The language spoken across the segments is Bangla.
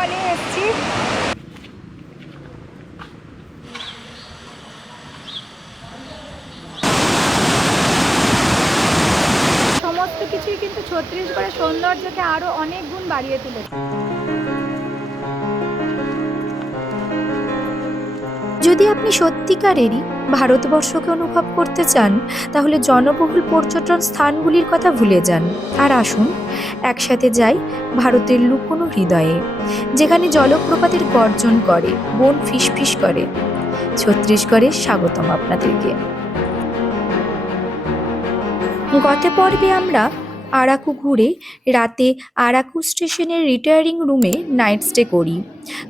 হলে এসেছি। সমস্ত কিছুই কিন্তু ছত্তিশগড়ের সৌন্দর্যকে আরো অনেক গুণ বাড়িয়ে তুলেছে। যদি আপনি সত্যিকারেরই ভারতবর্ষকে অনুভব করতে চান, তাহলে জনবহুল পর্যটন স্থানগুলির কথা ভুলে যান আর আসুন একসাথে যাই ভারতের লুকোনো হৃদয়ে, যেখানে জলপ্রপাতের গর্জন করে, বন ফিসফিস করে। ছত্তিশগড়ে স্বাগতম আপনাদেরকে। গত পর্বে আমরা আরাকু ঘুরে রাতে আরাকু স্টেশনের রিটায়ারিং রুমে নাইট স্টে করি,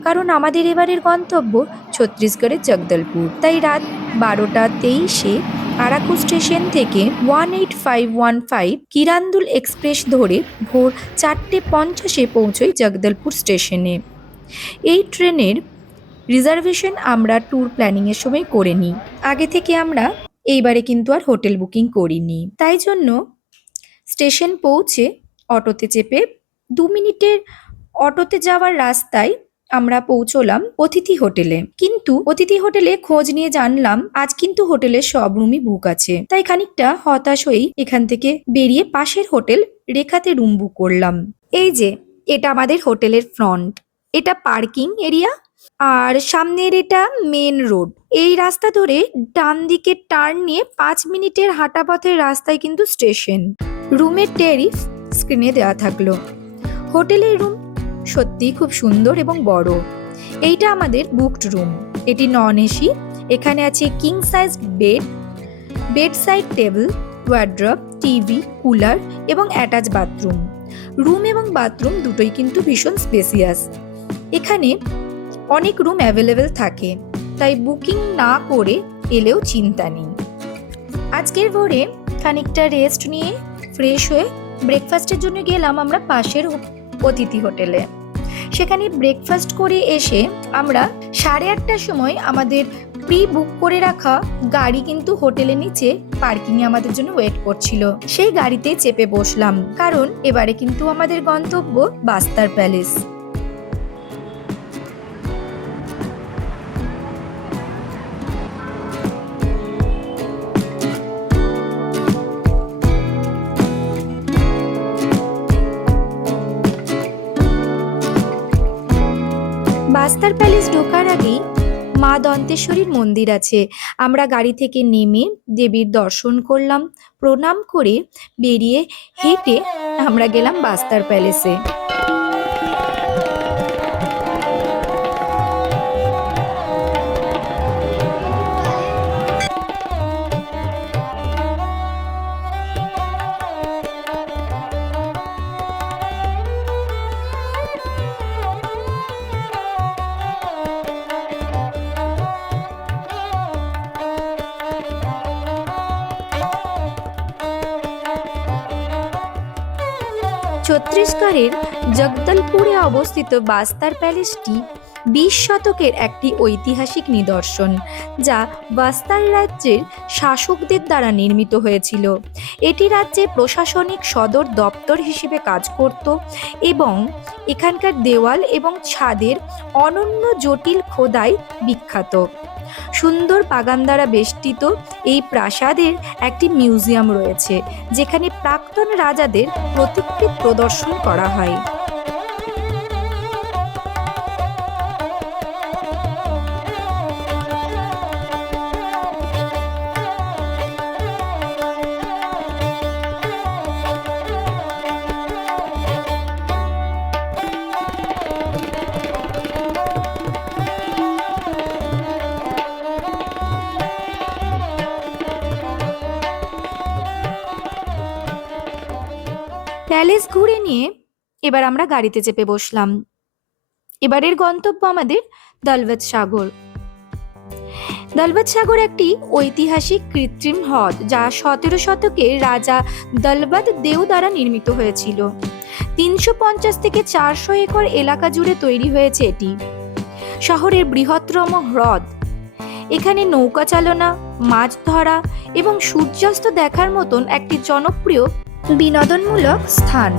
কারণ আমাদের এবারের গন্তব্য ছত্তিশগড়ের জগদলপুর। তাই রাত 12:23 আরাকু স্টেশন থেকে 18515 কিরান্দুল এক্সপ্রেস ধরে ভোর 4:50 পৌঁছই জগদলপুর স্টেশনে। এই ট্রেনের রিজার্ভেশন আমরা ট্যুর প্ল্যানিংয়ের সময় করে নিই। আগে থেকে আমরা এইবারে কিন্তু আর হোটেল বুকিং করিনি, তাই জন্য স্টেশন পৌঁছে অটোতে চেপে 2 মিনিটের অটোতে যাওয়ার রাস্তায় আমরা পৌঁছলাম অতিথি হোটেলে। কিন্তু অতিথি হোটেলে খোঁজ নিয়ে জানলাম আজ কিন্তু হোটেলের সব রুমই বুক আছে। তাই খানিকটা হতাশ হয়েই এখান থেকে বেরিয়ে পাশের হোটেল রেখাতে রুম বুক করলাম। এই যে এটা আমাদের হোটেলের ফ্রন্ট, এটা পার্কিং এরিয়া, আর সামনের এটা মেন রোড। এই রাস্তা ধরে ডান দিকে টার্ন নিয়ে 5 মিনিটের হাঁটা পথের রাস্তায় কিন্তু স্টেশন। রুমের ট্যারিফ স্ক্রিনে দেওয়া থাকলো। হোটেলের রুম সত্যিই খুব সুন্দর এবং বড়। এইটা আমাদের বুকড রুম। এটি নন এসি। এখানে আছে king size bed, bed side table, wardrobe, TV, cooler এবং অ্যাটাচ বাথরুম। রুম এবং বাথরুম দুটোই কিন্তু ভীষণ স্পেসিয়াস। এখানে অনেক রুম অ্যাভেলেবেল থাকে, তাই বুকিং না করে এলেও চিন্তা নেই। আজকের ভোরে খানিকটা রেস্ট নিয়ে ফ্রেশ হয়ে ব্রেকফাস্টের জন্য গেলাম আমরা পাশের অতিথি হোটেলে। সেখানে ব্রেকফাস্ট করে এসে আমরা 8:30টার সময় আমাদের প্রি বুক করে রাখা গাড়ি কিন্তু হোটেলের নিচে পার্কিংয়ে আমাদের জন্য ওয়েট করছিল। সেই গাড়িতে চেপে বসলাম, কারণ এবারে কিন্তু আমাদের গন্তব্য বাস্তার প্যালেস। বাস্তার প্যালেস ঢোকার আগেই মা দন্তেশ্বরীর মন্দির আছে। আমরা গাড়ি থেকে নেমে দেবীর দর্শন করলাম, প্রণাম করে বেরিয়ে হেঁটে আমরা গেলাম বাস্তার প্যালেসে। ছত্তিশগড়ের জগদলপুরে অবস্থিত বাস্তার প্যালেসটি 20 শতকের একটি ঐতিহাসিক নিদর্শন, যা বাস্তার রাজ্যের শাসকদের দ্বারা নির্মিত হয়েছিল। এটি রাজ্যের প্রশাসনিক সদর দপ্তর হিসেবে কাজ করত এবং এখানকার দেওয়াল এবং ছাদের অনন্য জটিল খোদাই বিখ্যাত। সুন্দর বাগান দ্বারা বেষ্টিত এই প্রাসাদের একটি মিউজিয়াম রয়েছে, যেখানে প্রাক্তন রাজাদের প্রতিকৃতি প্রদর্শন করা হয়। প্যালেস ঘুরে নিয়ে এবার আমরা গাড়িতে চেপে বসলাম। এবারের গন্তব্য আমাদের দলবত সাগর। দলবত সাগর একটি ঐতিহাসিক কৃত্রিম হ্রদ, যা 17 শতকে রাজা দলবত দেও দ্বারা নির্মিত হয়েছিল। 350 থেকে 400 একর এলাকা জুড়ে তৈরি হয়েছে এটি। শহরের বৃহত্তম হ্রদ। এখানে নৌকা চালনা, মাছ ধরা এবং সূর্যাস্ত দেখার মতন একটি জনপ্রিয় বিনোদনমূলক স্থান।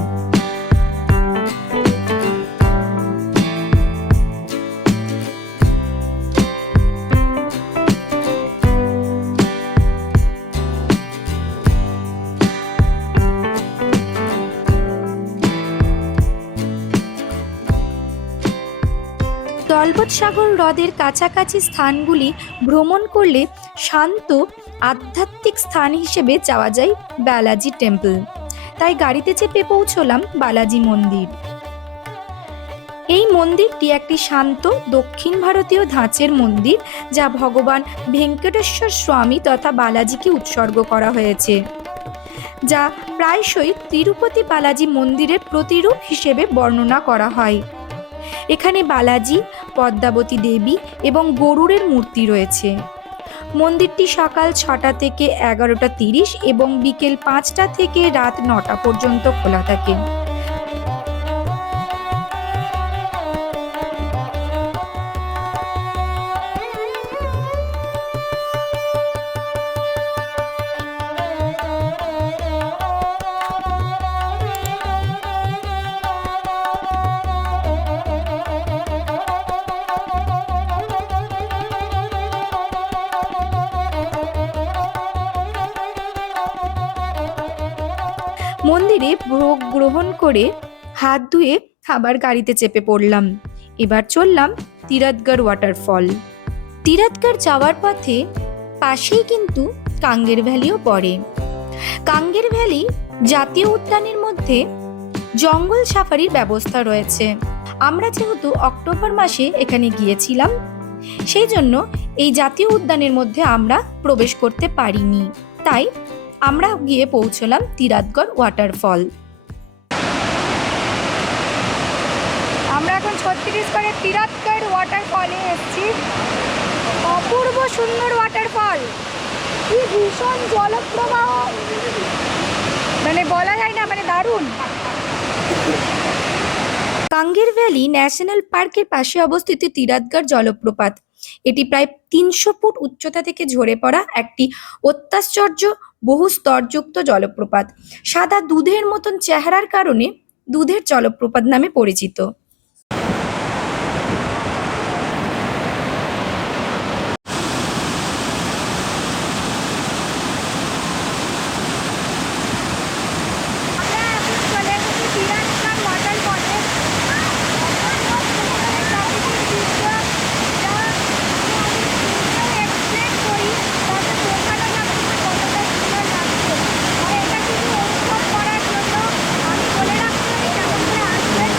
দুধসাগর হ্রদের কাছাকাছি স্থানগুলি ভ্রমণ করলে শান্ত আধ্যাত্মিক স্থান হিসেবে যাওয়া যায় বালাজি টেম্পল। তাই গাড়িতে চেপে পৌঁছলাম বালাজি মন্দির। এই মন্দিরটি একটি শান্ত দক্ষিণ ভারতীয় ধাঁচের মন্দির, যা ভগবান ভেঙ্কটেশ্বর স্বামী তথা বালাজিকে উৎসর্গ করা হয়েছে, যা প্রায়শই তিরুপতি বালাজি মন্দিরের প্রতিরূপ হিসেবে বর্ণনা করা হয়। এখানে বালাজি, পদ্মাবতী দেবী এবং গরুড়ের মূর্তি রয়েছে। মন্দিরটি সকাল 6টা থেকে 11:30 এবং বিকেল 5টা থেকে রাত 9টা পর্যন্ত খোলা থাকে। মন্দিরে ভোগ গ্রহণ করে হাত ধুয়ে আবার গাড়িতে চেপে পড়লাম। এবার চললাম তিরাথগড় ওয়াটারফল। তিরাথগড় যাওয়ার পথে পাশেই কিন্তু কাঙ্গের ভ্যালিও পড়ে। কাঙ্গের ভ্যালি জাতীয় উদ্যানের মধ্যে জঙ্গল সাফারির ব্যবস্থা রয়েছে। আমরা যেহেতু অক্টোবর মাসে এখানে গিয়েছিলাম, সেই জন্য এই জাতীয় উদ্যানের মধ্যে আমরা প্রবেশ করতে পারিনি। তাই আমরা গিয়ে পৌঁছলাম তিরাথগড় ওয়াটারফল। আমরা এখন ছত্তিশগড়ের তিরাথগড় ওয়াটারফলে এসেছি। অপূর্ব সুন্দর ওয়াটারফল, কি ভীষণ জলপ্রবাহ, মানে বলা যায় না, মানে দারুণ। কাঙ্গের ভ্যালি ন্যাশনাল পার্কের পাশে অবস্থিত তিরাথগড় জলপ্রপাত। এটি প্রায় 300 ফুট উচ্চতা থেকে ঝরে পড়া একটি অত্যাশ্চর্য বহু স্তরযুক্ত জলপ্রপাত। সাদা দুধের মতন চেহারার কারণে দুধের জলপ্রপাত নামে পরিচিত। আমরা এখন চলে এসেছি তিরাথগড় ওয়াটারফলে। প্রাকৃতিক দৃশ্য যা আমি এক্সপ্লেন করি তাতে বোঝানো যাবে না কতটা সুন্দর লাগছে। আর এটা শুধু অনুভব করার জন্য আমি বলে রাখতে হবে কেমন করে আসবেন।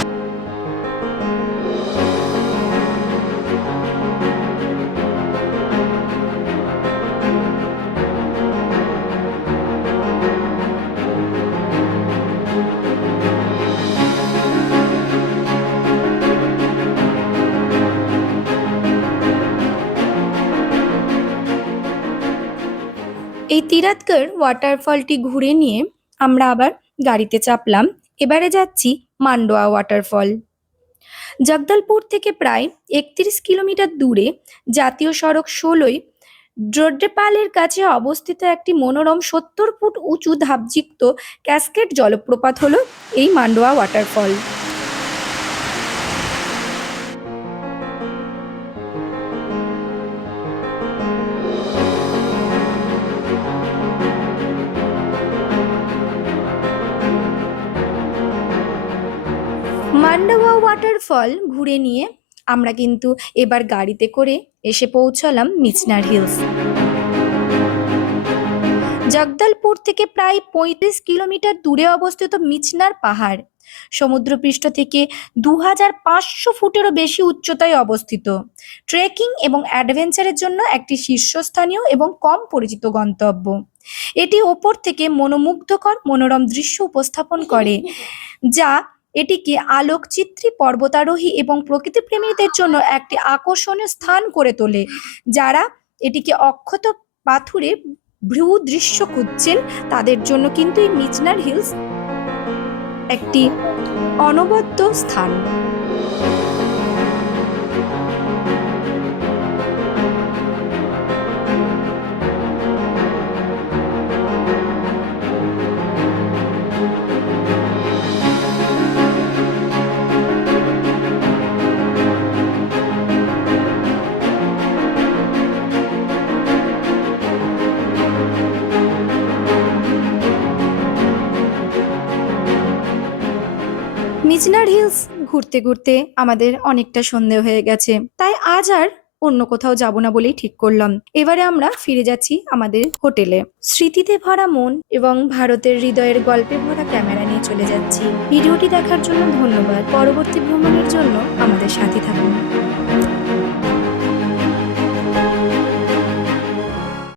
এই তিরাথগড় ওয়াটারফলটি ঘুরে নিয়ে আমরা আবার গাড়িতে চাপলাম। এবারে যাচ্ছি মান্ডোয়া ওয়াটারফল। জগদলপুর থেকে প্রায় 31 কিলোমিটার দূরে জাতীয় সড়ক 16 ড্রোডেপালের কাছে অবস্থিত একটি মনোরম 70 ফুট উঁচু ধাপযুক্ত ক্যাসকেড জলপ্রপাত হলো এই মান্ডোয়া ওয়াটারফল। মান্ডোয়া ওয়াটারফল ঘুরে নিয়ে আমরা কিন্তু এবার গাড়িতে করে এসে পৌঁছালাম মিচনার হিলস। জগদলপুর থেকে প্রায় 35 কিলোমিটার দূরে অবস্থিত মিচনার পাহাড় সমুদ্রপৃষ্ঠ থেকে 2500 ফুটেরও বেশি উচ্চতায় অবস্থিত। ট্রেকিং এবং অ্যাডভেঞ্চারের জন্য একটি শীর্ষস্থানীয় এবং কম পরিচিত গন্তব্য। এটি ওপর থেকে মনোমুগ্ধকর মনোরম দৃশ্য উপস্থাপন করে, যা এটিকে আলোকচিত্রী, পর্বতারোহী এবং প্রকৃতিপ্রেমীদের জন্য একটি আকর্ষণীয় স্থান করে তোলে। যারা এটিকে অক্ষত পাথুরে ভূদৃশ্য খুঁজছেন, তাদের জন্য কিন্তু এই মিচনার হিলস একটি অনবদ্য স্থান। মিচনার হিলস ঘুরতে ঘুরতে আমাদের অনেকটা সন্ধে হয়ে গেছে, তাই আজ আর অন্য কোথাও যাব না বলেই ঠিক করলাম। এবারে আমরা ফিরে যাচ্ছি আমাদের হোটেলে। স্মৃতিতে ভরা মন এবং ভারতের হৃদয়ের গল্পে ভরা ক্যামেরা নিয়ে চলে যাচ্ছি। ভিডিওটি দেখার জন্য ধন্যবাদ। পরবর্তী ভ্রমণের জন্য আমাদের সাথে থাকুন।